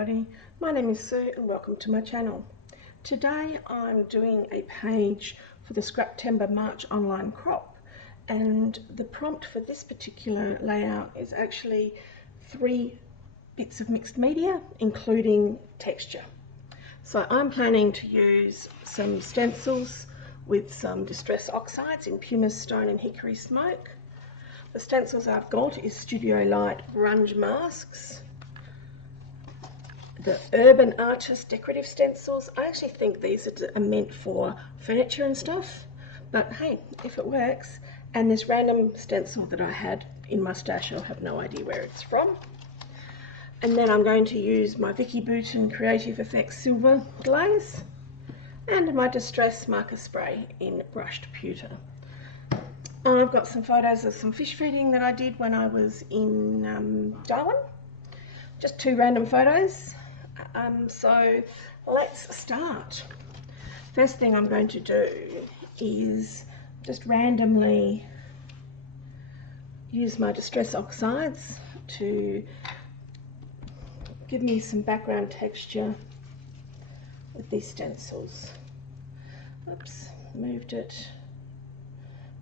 everybody, my name is Sue and welcome to my channel. Today I'm doing a page for the Scraptember March online crop, and the prompt for this particular layout is actually 3 bits of mixed media including texture. So I'm planning to use some stencils with some distress oxides in pumice stone and hickory smoke. The stencils I've got is Studio Light grunge masks, the Urban Artist decorative stencils. I actually think these are meant for furniture and stuff, but hey, if it works. And this random stencil that I had in my stash, I have no idea where it's from. And then I'm going to use my Vicky Bouton Creative Effects Silver Glaze and my Distress Marker Spray in Brushed Pewter. I've got some photos of some fish feeding that I did when I was in Darwin. Just 2 random photos. So let's start. First thing I'm going to do is just randomly use my distress oxides to give me some background texture with these stencils. Oops, moved it.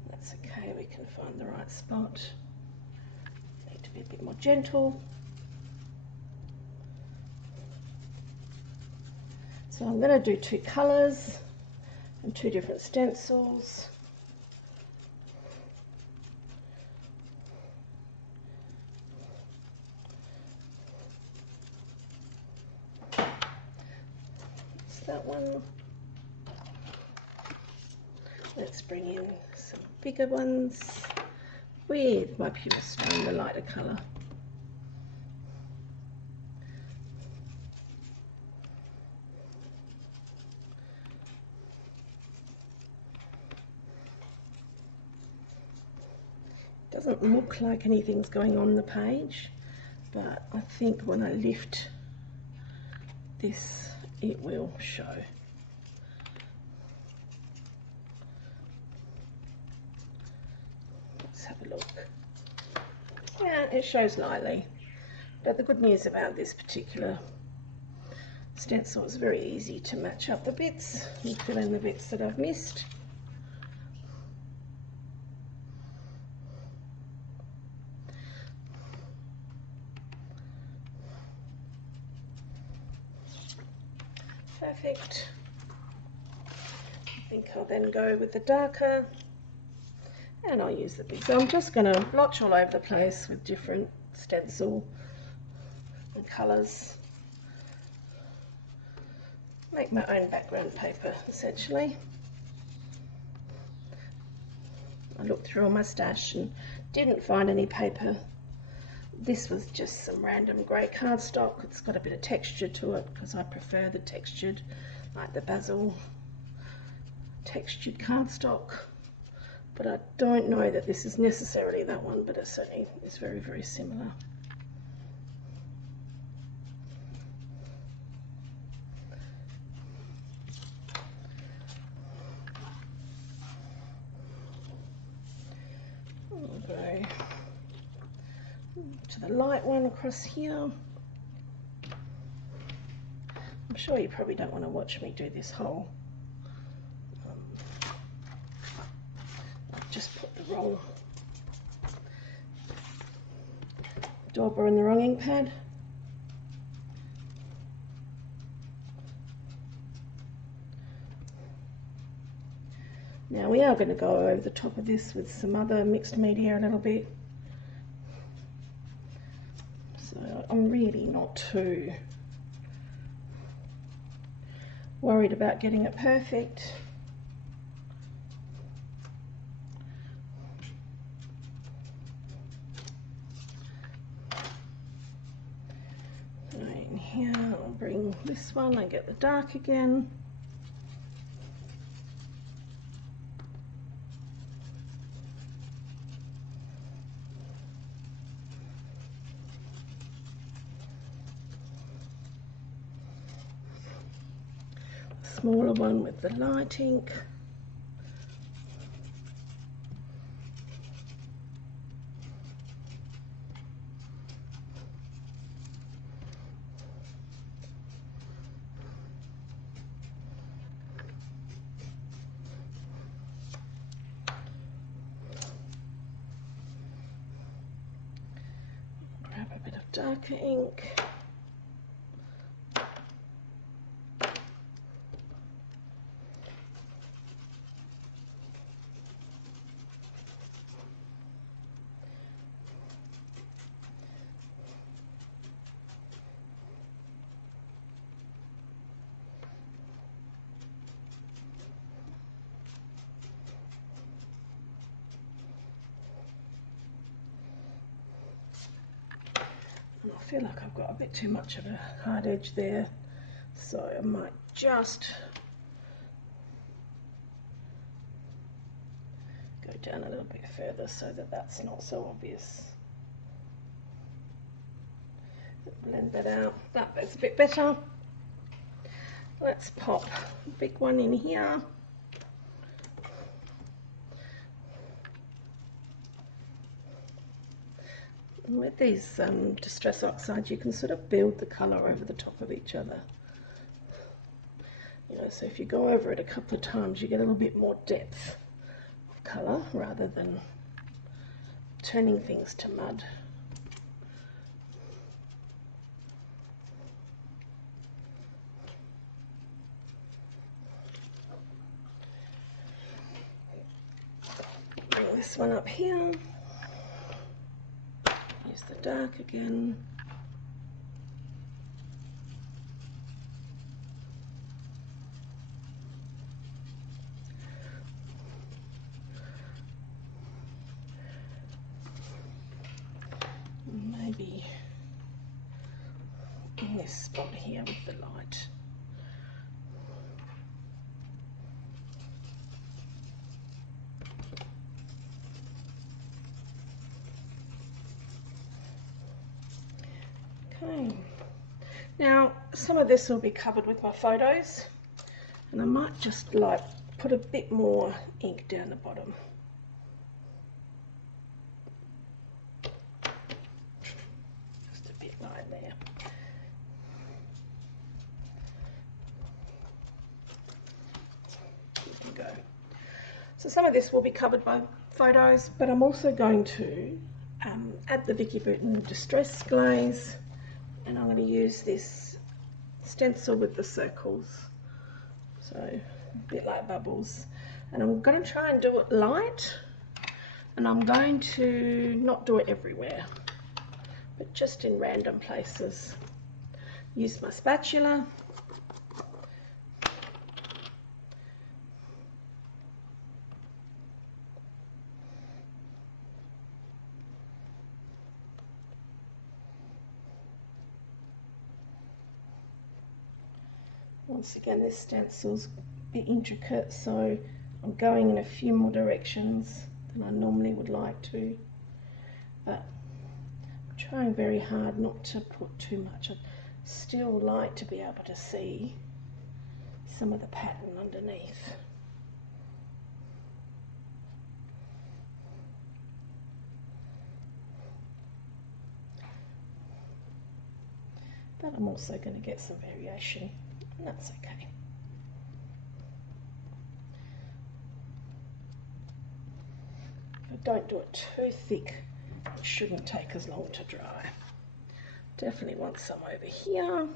That's okay, we can find the right spot. Need to be a bit more gentle. So I'm going to do 2 colours and 2 different stencils. That's that one. Let's bring in some bigger ones with my pumice stone, the lighter colour. Doesn't look like anything's going on the page, but I think when I lift this it will show. Let's have a look. Yeah, it shows lightly, but the good news about this particular stencil is very easy to match up the bits and fill in the bits that I've missed. Perfect. I think I'll then go with the darker, and I'll use the big. So I'm just going to blotch all over the place with different stencil and colours. Make my own background paper, essentially. I looked through all my stash and didn't find any paper. This was just some random grey cardstock. It's got a bit of texture to it because I prefer the textured, like the basil textured cardstock. But I don't know that this is necessarily that one, but it certainly is very, very similar. I'll go to the light one across here. I'm sure you probably don't want to watch me do this whole. I've just put the wrong dauber in the wrong ink pad. Now we are going to go over the top of this with some other mixed media a little bit. So I'm really not too worried about getting it perfect. Right in here, I'll bring this one and get the dark again. Smaller one with the light ink. darker ink. I feel like I've got a bit too much of a hard edge there, so I might just go down a little bit further so that that's not so obvious. Blend that out. That's a bit better. Let's pop a big one in here. And with these distress oxides, you can sort of build the colour over the top of each other. You know, so if you go over it a couple of times, you get a little bit more depth of colour rather than turning things to mud. Bring this one up here. Use the dark again. Maybe in this spot here with the light. Okay, now some of this will be covered with my photos, and I might just like put a bit more ink down the bottom. Just a bit right there. There we go. So some of this will be covered by photos, but I'm also going to add the Vicky Bouton Distress Glaze, and I'm going to use this stencil with the circles, so a bit like bubbles, and I'm going to try and do it light, and I'm going to not do it everywhere, but just in random places. Use my spatula. Once again, this stencil's a bit intricate, so I'm going in a few more directions than I normally would like to, but I'm trying very hard not to put too much. I'd still like to be able to see some of the pattern underneath. But I'm also going to get some variation, and that's okay. But don't do it too thick. It shouldn't take as long to dry. Definitely want some over here.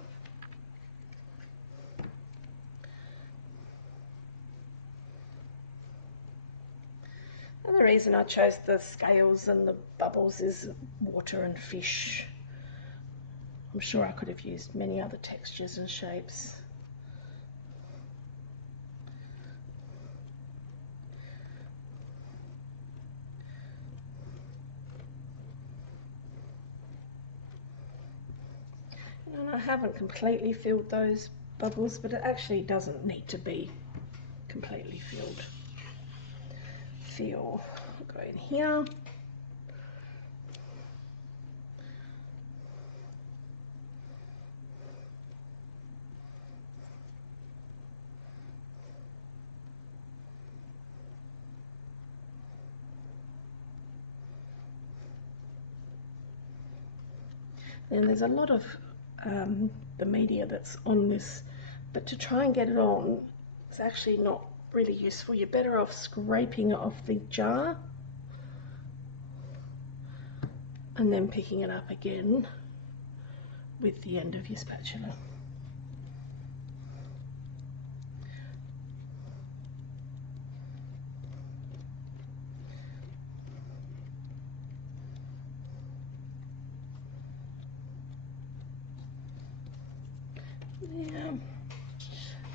And the reason I chose the scales and the bubbles is water and fish. I'm sure I could have used many other textures and shapes. And I haven't completely filled those bubbles, but it actually doesn't need to be completely filled. I'll go in here. And there's a lot of the media that's on this, but to try and get it on, it's actually not really useful. You're better off scraping it off the jar and then picking it up again. with the end of your spatula. Yeah,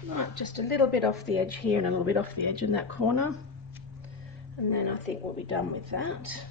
right, just a little bit off the edge here and a little bit off the edge in that corner, and then I think we'll be done with that.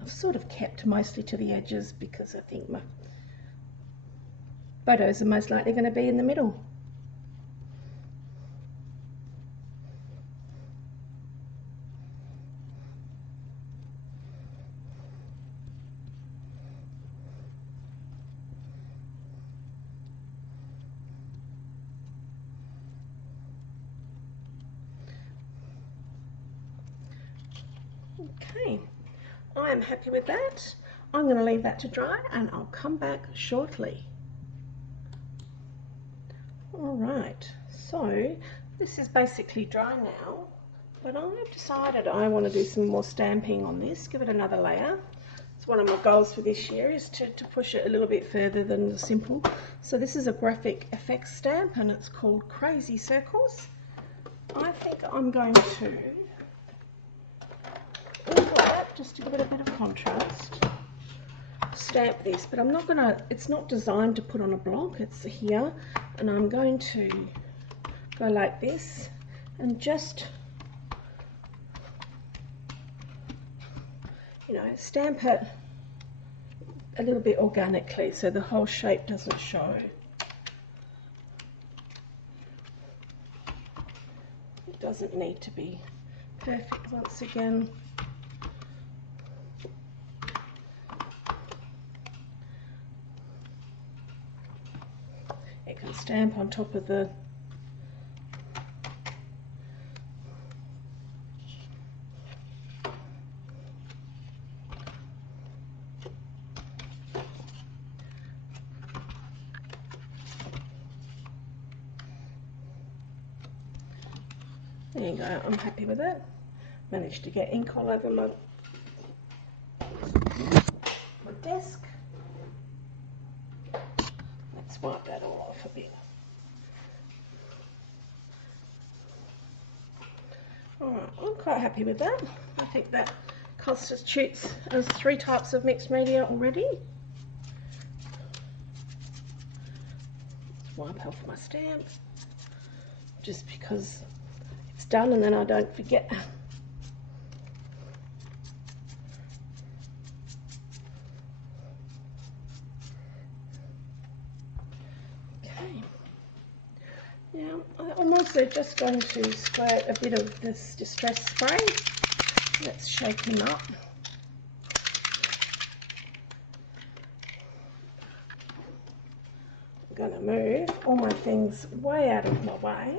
I've sort of kept mostly to the edges because I think my photos are most likely going to be in the middle. Okay, I am happy with that. I'm going to leave that to dry and I'll come back shortly. Alright, so this is basically dry now, but I've decided I want to do some more stamping on this, give it another layer. It's one of my goals for this year, is to push it a little bit further than the simple. So this is a graphic effects stamp and it's called Crazy Circles. I think I'm going to flat, just to give it a bit of contrast, stamp this, but I'm not gonna, it's not designed to put on a block, it's here, and I'm going to go like this and just, you know, stamp it a little bit organically so the whole shape doesn't show. It doesn't need to be perfect once again. It can stamp on top of the there you go, I'm happy with it. Managed to get ink all over my desk. Let's wipe that all off a bit. Alright, I'm quite happy with that. I think that constitutes as 3 types of mixed media already. Let's wipe off my stamp, just because it's done and then I don't forget. Now, I'm also just going to squirt a bit of this distress spray. Let's shake him up. I'm going to move all my things way out of my way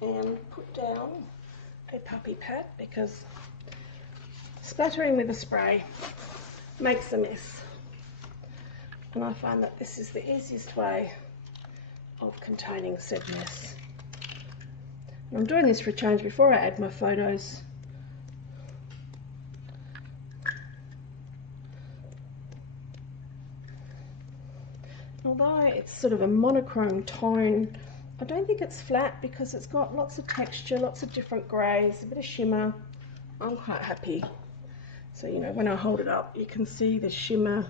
and put down a puppy pad, because splattering with a spray makes a mess. And I find that this is the easiest way of containing said mess. And I'm doing this for a change before I add my photos. Although it's sort of a monochrome tone, I don't think it's flat because it's got lots of texture, lots of different greys, a bit of shimmer. I'm quite happy. So, you know, when I hold it up, you can see the shimmer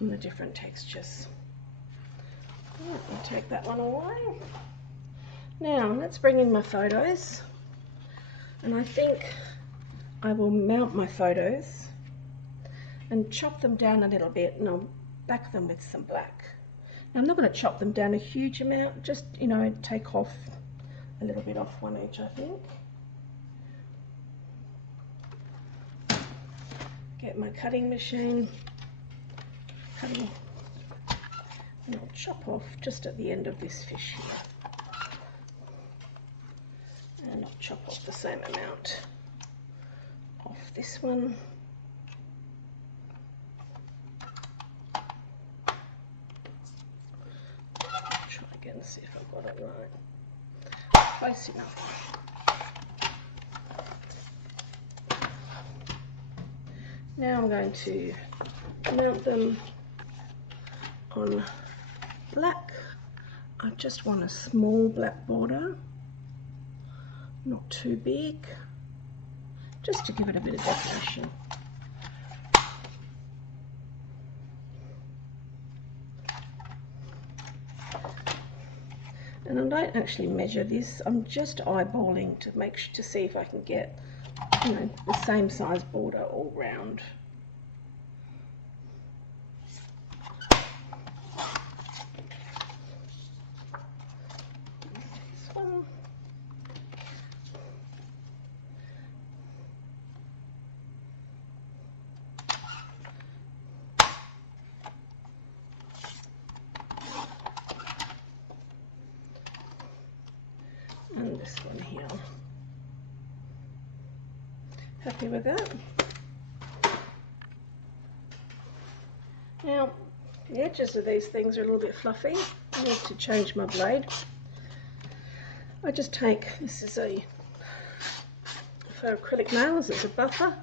and the different textures. I'll take that one away. Now let's bring in my photos, and I think I will mount my photos and chop them down a little bit, and I'll back them with some black. Now I'm not going to chop them down a huge amount, just, you know, take off a little bit off one each, I think. Get my cutting machine, cutting And I'll chop off just at the end of this fish here. And I'll chop off the same amount off this one. Try again and see if I've got it right. Close enough. Now I'm going to mount them on black. I just want a small black border, not too big, just to give it a bit of definition. And I don't actually measure this, I'm just eyeballing to see if I can get, you know, the same size border all round. This one. And this one here. Happy with that? Now, the edges of these things are a little bit fluffy. I need to change my blade. I just take, this is for acrylic nails, it's a buffer.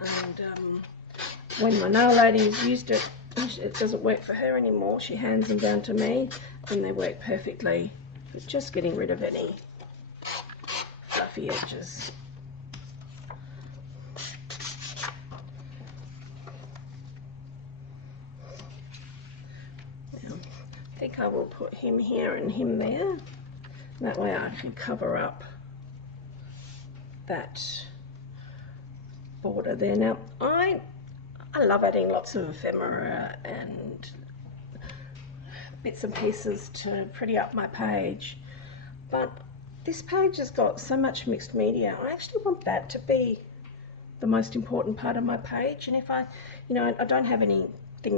And when my nail lady's used it, it doesn't work for her anymore. She hands them down to me and they work perfectly. But just getting rid of any fluffy edges. Now, I think I will put him here and him there. That way I can cover up that border there. Now, I love adding lots of ephemera and bits and pieces to pretty up my page, but this page has got so much mixed media. I actually want that to be the most important part of my page, and if I don't have anything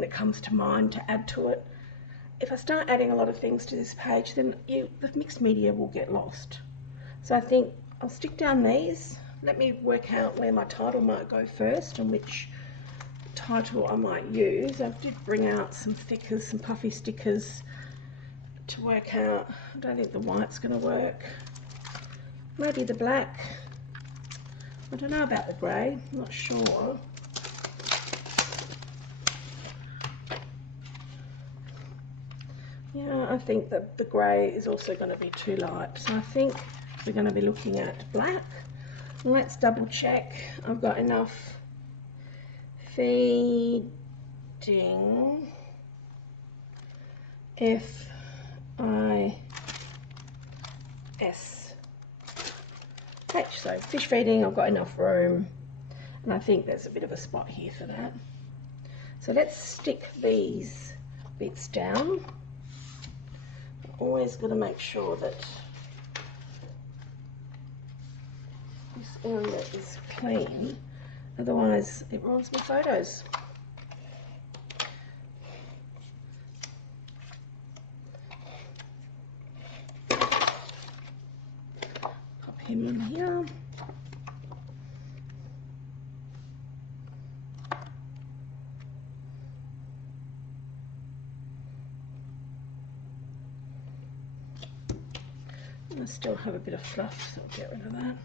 that comes to mind to add to it, if I start adding a lot of things to this page, then the mixed media will get lost. So I think I'll stick down these. Let me work out where my title might go first and which title I might use. I did bring out some stickers, some puffy stickers to work out. I don't think the white's going to work. Maybe the black. I don't know about the grey, I'm not sure. Yeah, I think that the grey is also going to be too light, so I think we're going to be looking at black. Let's double check I've got enough feeding FIS. So fish feeding, I've got enough room, and I think there's a bit of a spot here for that. So let's stick these bits down. Always got to make sure that this area is clean, otherwise it ruins my photos. Pop him in here. I still have a bit of fluff, so I'll get rid of that.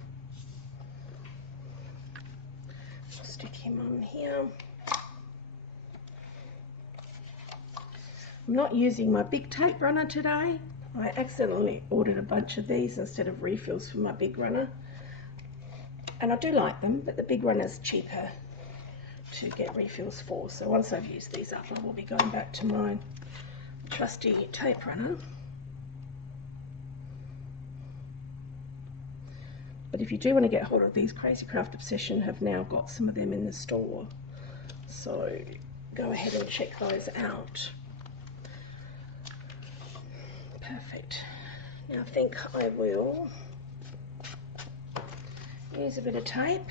I'll stick him on here. I'm not using my big tape runner today. I accidentally ordered a bunch of these instead of refills for my big runner. And I do like them, but the big runner's cheaper to get refills for. So once I've used these up, I will be going back to my trusty tape runner. But if you do want to get hold of these, Crazy Craft Obsession have now got some of them in the store. So go ahead and check those out. Perfect. Now I think I will use a bit of tape.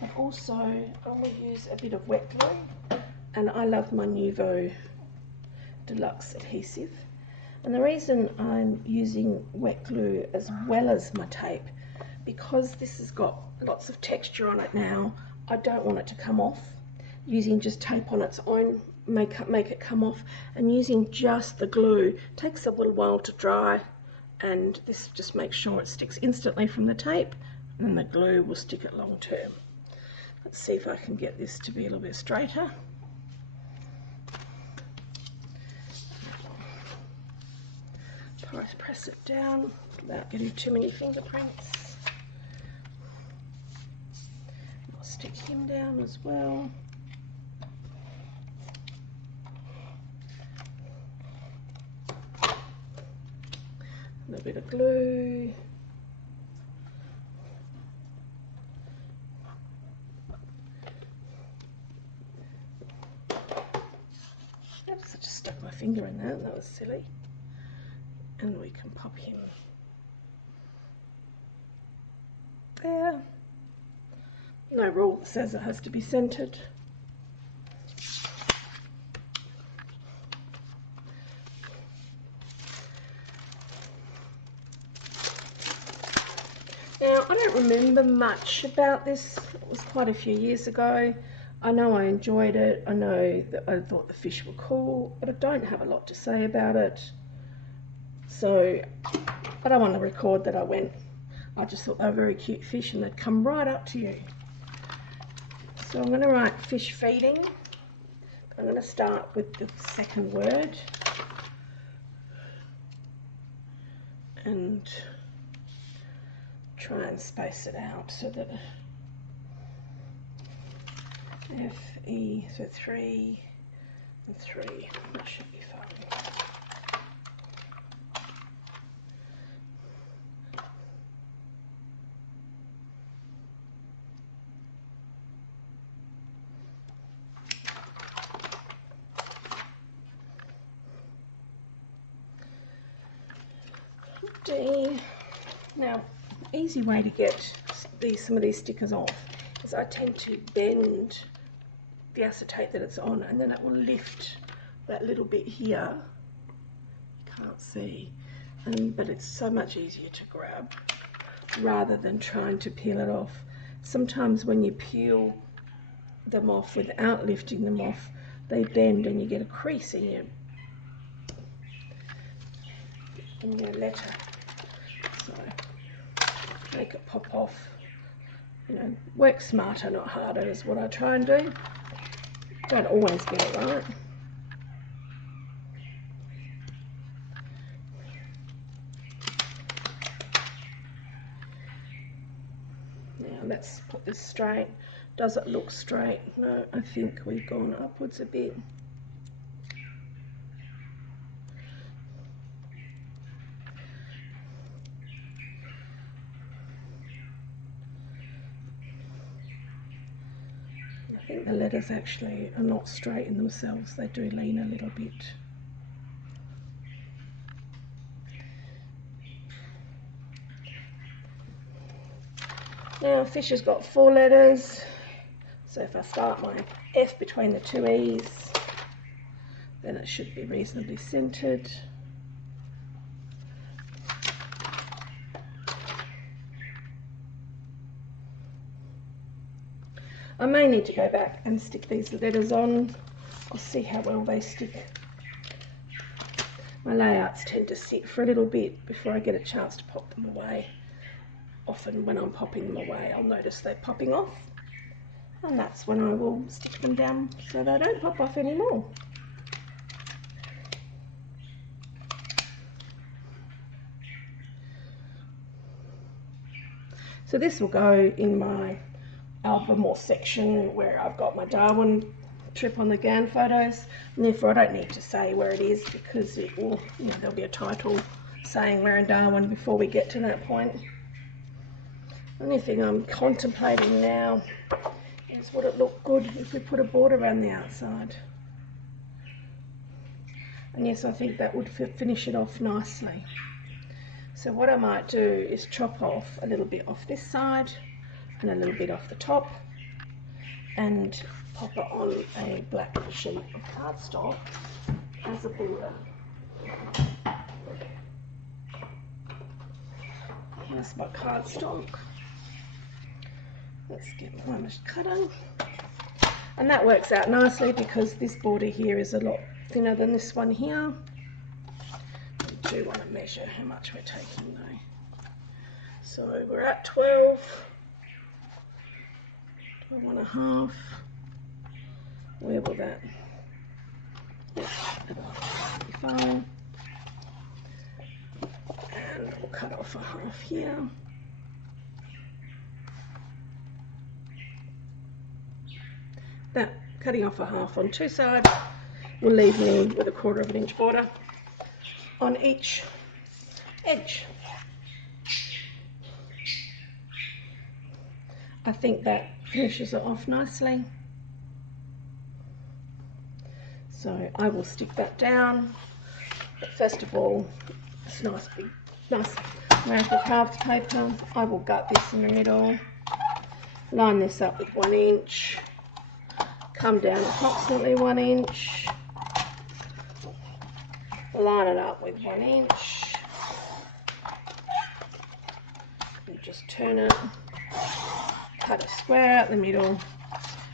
I've also I will use a bit of wet glue, and I love my Nuvo Deluxe adhesive. And the reason I'm using wet glue as well as my tape, because this has got lots of texture on it now, I don't want it to come off. Using just tape on its own make it come off, and using just the glue takes a little while to dry, and this just makes sure it sticks instantly from the tape, and the glue will stick it long term. Let's see if I can get this to be a little bit straighter. Press it down without getting too many fingerprints. I'll stick him down as well. A little bit of glue. Oops, I just stuck my finger in that. That was silly. And we can pop him there. No rule that says it has to be centered. Now, I don't remember much about this. It was quite a few years ago. I know I enjoyed it. I know that I thought the fish were cool, but I don't have a lot to say about it. So I don't want to record that I just thought they were very cute fish and they'd come right up to you. So I'm going to write fish feeding. I'm going to start with the second word and try and space it out so that F-E, so 3 and 3, that should be fine. D. Now, easy way to get some of these stickers off is I tend to bend the acetate that it's on, and then it will lift that little bit here. You can't see, but it's so much easier to grab rather than trying to peel it off. Sometimes when you peel them off without lifting them off, they bend and you get a crease in your letter. So make it pop off. You know, work smarter, not harder, is what I try and do. Don't always get it right. Now let's put this straight. Does it look straight? No, I think we've gone upwards a bit. I think the letters actually are not straight in themselves, they do lean a little bit. Now, fish has got 4 letters, so if I start my F between the 2 E's, then it should be reasonably centered. I may need to go back and stick these letters on. I'll see how well they stick. My layouts tend to sit for a little bit before I get a chance to pop them away. Often when I'm popping them away, I'll notice they're popping off, and that's when I will stick them down so they don't pop off anymore. So this will go in my album or section where I've got my Darwin trip on the GAN photos, and therefore I don't need to say where it is because it will, there'll be a title saying we're in Darwin before we get to that point. The only thing I'm contemplating now is would it look good if we put a border around the outside. And yes, I think that would finish it off nicely. So what I might do is chop off a little bit off this side and a little bit off the top, and pop it on a black sheet of cardstock as a border. Here's my cardstock. Let's get my cutter. And that works out nicely because this border here is a lot thinner than this one here. We do want to measure how much we're taking though. So we're at 12 and a half. Where will that? Fine. And we'll cut off a half here. That cutting off a half on two sides will leave me with a 1/4 of an inch border on each edge. I think that finishes it off nicely. So I will stick that down. But first of all, it's nice miracle carved paper. I will gut this in the middle, line this up with 1 inch, come down approximately 1 inch, line it up with 1 inch, and just turn it, cut a square out the middle,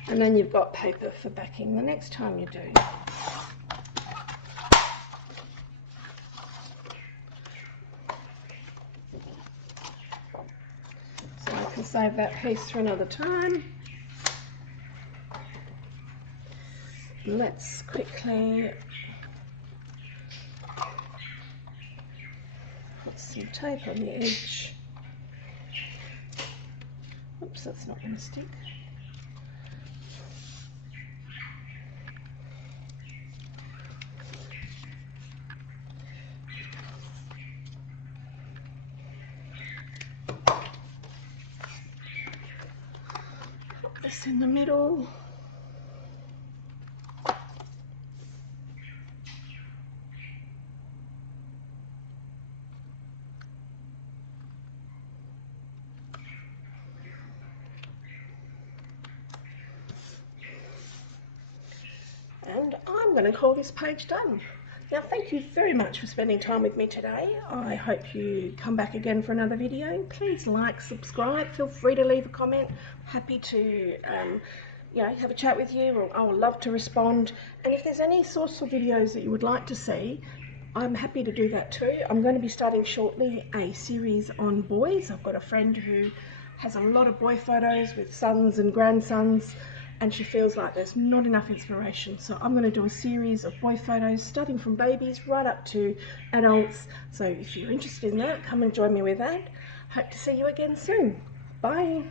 and then you've got paper for backing the next time you do. So I can save that piece for another time. Let's quickly put some tape on the edge. Oops, that's not going to stick. Put this in the middle. And I'm going to call this page done. Now, thank you very much for spending time with me today. I hope you come back again for another video. Please like, subscribe, feel free to leave a comment. Happy to have a chat with you, or I would love to respond. And if there's any sorts of videos that you would like to see, I'm happy to do that too. I'm going to be starting shortly a series on boys. I've got a friend who has a lot of boy photos with sons and grandsons, and she feels like there's not enough inspiration. So I'm going to do a series of boy photos starting from babies right up to adults. So if you're interested in that, come and join me with that. Hope to see you again soon. Bye.